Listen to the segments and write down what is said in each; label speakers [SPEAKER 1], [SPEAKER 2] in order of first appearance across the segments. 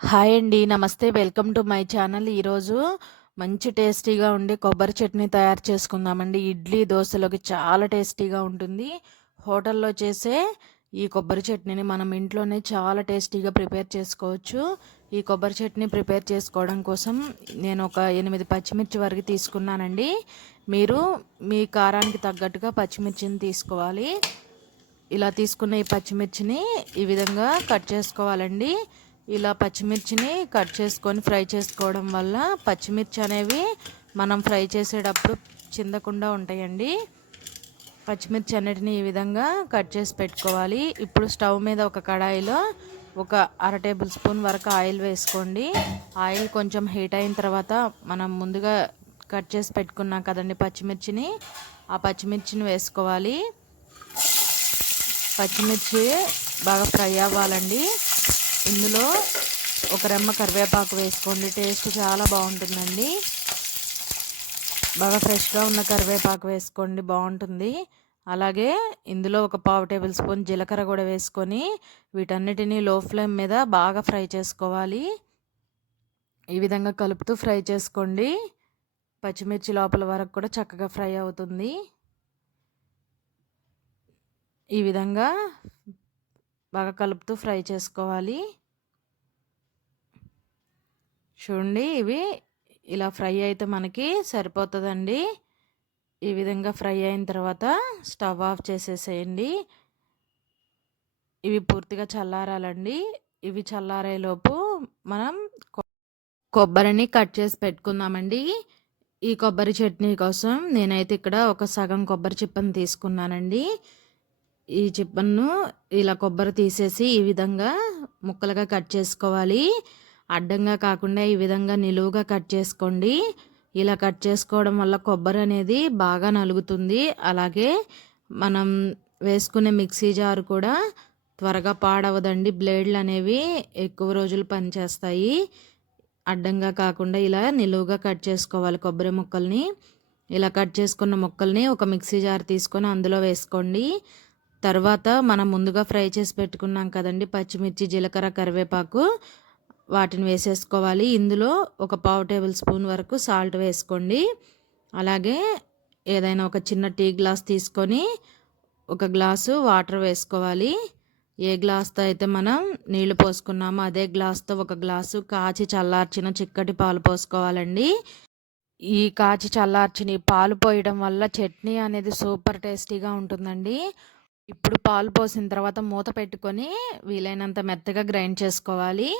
[SPEAKER 1] Hi అండి. నమస్తే. Welcome to my channel. ఈరోజు మంచి టేస్టీగా ఉండే కొబ్బరి చట్నీ తయారు చేసుకుందామండి. ఇడ్లీ, దోశలోకి చాలా టేస్టీగా ఉంటుంది. హోటల్‌లో చేసే ఈ కొబ్బరి చట్నీని మనం ఇంట్లోనే చాలా టేస్టీగా ప్రిపేర్ చేసుకోవచ్చు. ఈ కొబ్బరి చట్నీ ప్రిపేర్ చేసుకోవడం కోసం నేను ఒక ఎనిమిది పచ్చిమిర్చి వరకు తీసుకున్నానండి. మీరు మీ కారానికి తగ్గట్టుగా పచ్చిమిర్చిని తీసుకోవాలి. ఇలా తీసుకున్న ఈ పచ్చిమిర్చిని ఈ విధంగా కట్ చేసుకోవాలండి. ఇలా పచ్చిమిర్చిని కట్ చేసుకొని ఫ్రై చేసుకోవడం వల్ల పచ్చిమిర్చి అనేవి మనం ఫ్రై చేసేటప్పుడు చిందకుండా ఉంటాయండి. పచ్చిమిర్చి అన్నిటిని ఈ విధంగా కట్ చేసి పెట్టుకోవాలి. ఇప్పుడు స్టవ్ మీద ఒక కడాయిలో ఒక అర టేబుల్ స్పూన్ వరకు ఆయిల్ వేసుకోండి. ఆయిల్ కొంచెం హీట్ అయిన తర్వాత మనం ముందుగా కట్ చేసి పెట్టుకున్నాం కదండి పచ్చిమిర్చిని. ఆ పచ్చిమిర్చిని వేసుకోవాలి. పచ్చిమిర్చి బాగా ఫ్రై అవ్వాలండి. ఇందులో ఒక రెమ్మ కరివేపాకు వేసుకోండి. టేస్ట్ చాలా బాగుంటుందండి. బాగా ఫ్రెష్గా ఉన్న కరివేపాకు వేసుకోండి. బాగుంటుంది. అలాగే ఇందులో ఒక పావు టేబుల్ స్పూన్ జీలకర్ర కూడా వేసుకొని వీటన్నిటిని లో ఫ్లేమ్ మీద బాగా ఫ్రై చేసుకోవాలి. ఈ విధంగా కలుపుతూ ఫ్రై చేసుకోండి. పచ్చిమిర్చి లోపల వరకు కూడా చక్కగా ఫ్రై అవుతుంది. ఈ విధంగా బాగా కలుపుతూ ఫ్రై చేసుకోవాలి. చూడండి ఇవి ఇలా ఫ్రై అయితే మనకి సరిపోతుందండి. ఈ విధంగా ఫ్రై అయిన తర్వాత స్టవ్ ఆఫ్ చేసేసేయండి. ఇవి పూర్తిగా చల్లారాలండి. ఇవి చల్లారేలోపు మనం కొబ్బరిని కట్ చేసి పెట్టుకుందామండి. ఈ కొబ్బరి చట్నీ కోసం నేనైతే ఇక్కడ ఒక సగం కొబ్బరి చిప్పని తీసుకున్నానండి. ఈ చిప్పను ఇలా కొబ్బరి తీసేసి ఈ విధంగా ముక్కలుగా కట్ చేసుకోవాలి. అడ్డంగా కాకుండా ఈ విధంగా నిలువుగా కట్ చేసుకోండి. ఇలా కట్ చేసుకోవడం వల్ల కొబ్బరి అనేది బాగా నలుగుతుంది. అలాగే మనం వేసుకునే మిక్సీ జారు కూడా త్వరగా పాడవదండి. బ్లేడ్లు అనేవి ఎక్కువ రోజులు పనిచేస్తాయి. అడ్డంగా కాకుండా ఇలా నిలువుగా కట్ చేసుకోవాలి కొబ్బరి ముక్కల్ని. ఇలా కట్ చేసుకున్న ముక్కల్ని ఒక మిక్సీ జార్ తీసుకొని అందులో వేసుకోండి. తర్వాత మనం ముందుగా ఫ్రై చేసి పెట్టుకున్నాం కదండి పచ్చిమిర్చి జీలకర్ర కరివేపాకు. వాటిని వేసేసుకోవాలి. ఇందులో ఒక పావు టేబుల్ స్పూన్ వరకు సాల్ట్ వేసుకోండి. అలాగే ఏదైనా ఒక చిన్న టీ గ్లాస్ తీసుకొని ఒక గ్లాసు వాటర్ వేసుకోవాలి. ఏ గ్లాస్తో అయితే మనం నీళ్ళు పోసుకున్నామో అదే గ్లాస్తో ఒక గ్లాసు కాచి చల్లార్చిన చిక్కటి పాలు పోసుకోవాలండి. ఈ కాచి చల్లార్చిన పాలు పోయడం వల్ల చట్నీ అనేది సూపర్ టేస్టీగా ఉంటుందండి. ఇప్పుడు పాలు పోసిన తర్వాత మూత పెట్టుకొని వీలైనంత మెత్తగా గ్రైండ్ చేసుకోవాలి.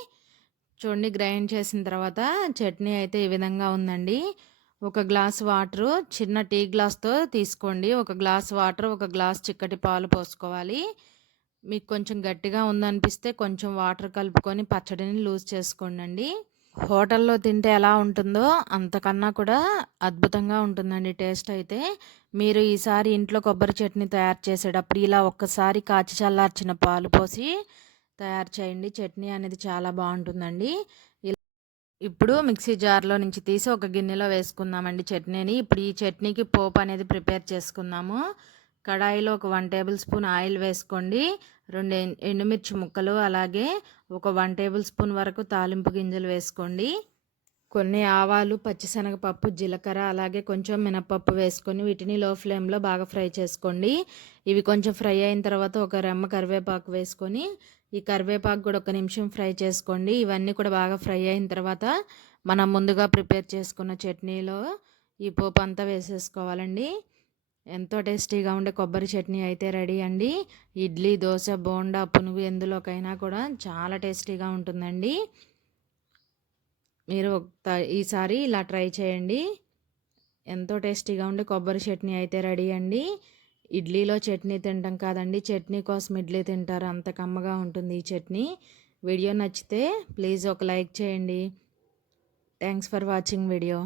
[SPEAKER 1] చూడండి గ్రైండ్ చేసిన తర్వాత చట్నీ అయితే ఈ విధంగా ఉందండి. ఒక గ్లాస్ వాటరు చిన్న టీ గ్లాస్తో తీసుకోండి. ఒక గ్లాస్ వాటర్ ఒక గ్లాస్ చిక్కటి పాలు పోసుకోవాలి. మీకు కొంచెం గట్టిగా ఉందనిపిస్తే కొంచెం వాటర్ కలుపుకొని పచ్చడిని లూజ్ చేసుకోండి హోటల్లో తింటే ఎలా ఉంటుందో అంతకన్నా కూడా అద్భుతంగా ఉంటుందండి టేస్ట్ అయితే. మీరు ఈసారి ఇంట్లో కొబ్బరి చట్నీ తయారు చేసేటప్పుడు ఇలా ఒక్కసారి కాచి చల్లార్చిన పాలు పోసి తయారు చేయండి. చట్నీ అనేది చాలా బాగుంటుందండి. ఇప్పుడు మిక్సీ జార్లో నుంచి తీసి ఒక గిన్నెలో వేసుకుందామండి చట్నీని. ఇప్పుడు ఈ చట్నీకి పోపు అనేది ప్రిపేర్ చేసుకుందాము. కడాయిలో ఒక వన్ టేబుల్ స్పూన్ ఆయిల్ వేసుకోండి. రెండు ఎండుమిర్చి ముక్కలు అలాగే ఒక వన్ టేబుల్ స్పూన్ వరకు తాలింపు గింజలు వేసుకోండి. కొన్ని ఆవాలు పచ్చిశనగపప్పు జీలకర్ర అలాగే కొంచెం మినపప్పు వేసుకొని వీటిని లో ఫ్లేమ్లో బాగా ఫ్రై చేసుకోండి. ఇవి కొంచెం ఫ్రై అయిన తర్వాత ఒక రెమ్మ కరివేపాకు వేసుకొని ఈ కరివేపాకు కూడా ఒక నిమిషం ఫ్రై చేసుకోండి. ఇవన్నీ కూడా బాగా ఫ్రై అయిన తర్వాత మనం ముందుగా ప్రిపేర్ చేసుకున్న చట్నీలో ఈ పోపు అంతా వేసేసుకోవాలండి. ఎంతో టేస్టీగా ఉండే కొబ్బరి చట్నీ అయితే రెడీ అండి. ఇడ్లీ దోశ బోండా పునుగు ఎందులోకైనా కూడా చాలా టేస్టీగా ఉంటుందండి. మీరు ఈసారి ఇలా ట్రై చేయండి. ఎంతో టేస్టీగా ఉండే కొబ్బరి చట్నీ అయితే రెడీ అండి. ఇడ్లీలో చట్నీ తింటాం కాదండి. చట్నీ కోసం ఇడ్లీ తింటారు. అంత కమ్మగా ఉంటుంది ఈ చట్నీ. వీడియో నచ్చితే ప్లీజ్ ఒక లైక్ చేయండి. Thanks for watching video.